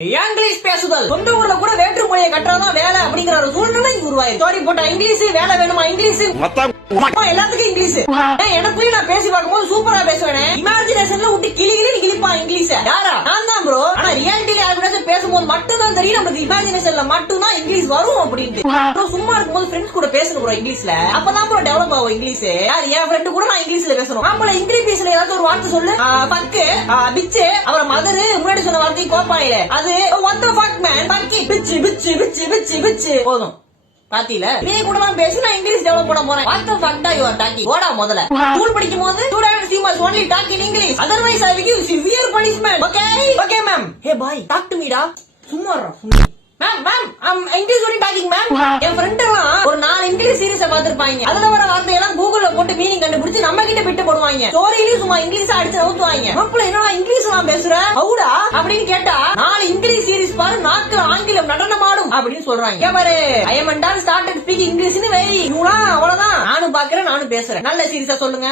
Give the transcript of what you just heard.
English பேசுதல் சொந்த ஊர்ல கூட வேற்று மொழியை கற்றாதான் வேலை அப்படிங்கிற ஒரு சூழ்நிலை உருவாயிருக்கு. சாரி போட்டா இங்கிலீஷ் வேலை வேணுமா இங்கிலீஷ் எல்லாத்துக்கும் இங்கிலீஷ். எனக்குள்ளே நான் பேசி பார்க்கும்போது சூப்பரா பேசுவேன். இமேஜினேஷன்ல விட்டு கிளிகிளி கிளிப்பா இங்கிலீஷ் யாரா நான் தான் ப்ரோ. ஆனா ரியாலிட்டியில யாரு பேசும்போது மட்டும் தான் தெரியும் நமக்கு இமேஜினேஷன்ல மட்டும் தான் இங்கிலீஷ் வரும் அப்படின்ட்டு. சும்மா இருக்கும்போது ஃப்ரெண்ட்ஸ் கூட பேசணும் ப்ரோ இங்கிலீஷ்ல. அப்பதான் ப்ரோ டெவலப் ஆகும் இங்கிலீஷ். யார் என் ஃப்ரெண்டு கூட நான் இங்கிலீஷ்ல பேசணும். நம்மள இங்கிலீஷ்ல ஏதாவது ஒரு வார்த்தை சொல்லு பக்கு பிச்சு அப்புறம் மதரு முன்னாடி சொன்ன வார்த்தை கோப்பாயில அது what the fuck man பக்கி பிச்சு பிச்சு பிச்சு பிச்சு பிச்சு போதும் பாத்தீல. நீ கூட தான் பேசி நான் இங்கிலீஷ் டெவலப் பண்ண போறேன். what the fuck da you are talking ஓடா முதல்ல. ஸ்கூல் படிக்கும் போது students you must only talk in English otherwise I will give severe punishment. okay ma'am. hey boy talk to me da. சும்மா ma'am English சொல்லி docking ma'am. என் friend எல்லாம் ஒரு 4 English சீரீஸ பாத்துருப்பாங்க. அதுல வர வார்த்தையெல்லாம் கூகுள்ல போட்டு மீனிங் கண்டுபிடிச்சு நம்ம கிட்ட பிட்டு போடுவாங்க. ஸ்டோரியிலயும் சும்மா இங்கிலீஷ் அடிச்சு ஊத்துவாங்க. மாப்பிள்ள என்ன இங்கிலீஷ் எல்லாம் பேசுற ஹவுடா அப்படின்னு கேட்டா 4 இங்கிலீஷ் சீரீஸ் பாரு நாக்கு ஆங்கிலம் நடனமாடும் அப்படின்னு சொல்றாங்க. பாரு ஐ எம் ஸ்டார்டட் ஸ்பீக்கிங் இங்கிலீஷ்னு வெரி அவ்வளவுதான். நானும் பாக்குறேன் நானும் பேசுறேன். நல்ல சீரீஸா சொல்லுங்க.